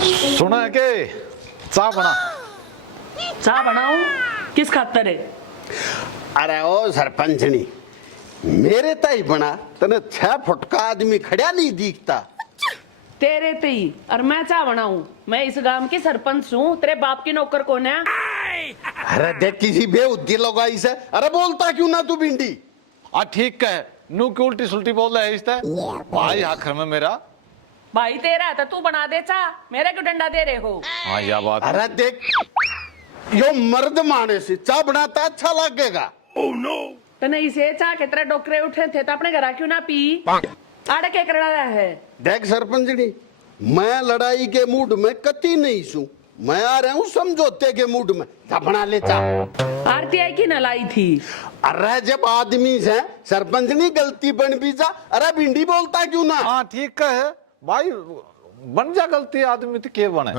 सुना है के चाह बना। चाह बनाऊं? किस खातर है? अरे ओ सरपंचनी, मेरे ताई बना तने 6 फुट का आदमी खड़ा नहीं दिखता। तेरे ते ही। और मैं चाह बनाऊं? मैं इस गांव की सरपंच हूँ, तेरे बाप की नौकर कौन है? अरे देख किसी बेउद्दी लगाई से। अरे बोलता क्यों ना तू भिंडी? ठीक है, नू की उल्टी सुल्टी बोल रहा है इस भाई आखिर में मेरा भाई तेरा है तो तू बना दे चाह, मेरे क्यों डंडा दे रहे हो? हाँ यह बात है। अरे देख, यो मर्द माने से चाह बनाता अच्छा लगेगा। तो नहीं से चाह के तेरे डोकरे उठे थे तो अपने घर क्यों ना पी? आड़े क्या कर रहा है? देख सरपंचनी, मैं लड़ाई के मूड में कती नहीं सू। मैं आ रहा हूँ समझौते के मूड में। जा बना ले चाह। आरती आई की न लाई थी? अरे जब आदमी से सरपंचनी गलती बन भी जा। अरे भिंडी बोलता क्यों ना? हाँ ठीक है भाई, बन जा गलती आदमी तो के बने।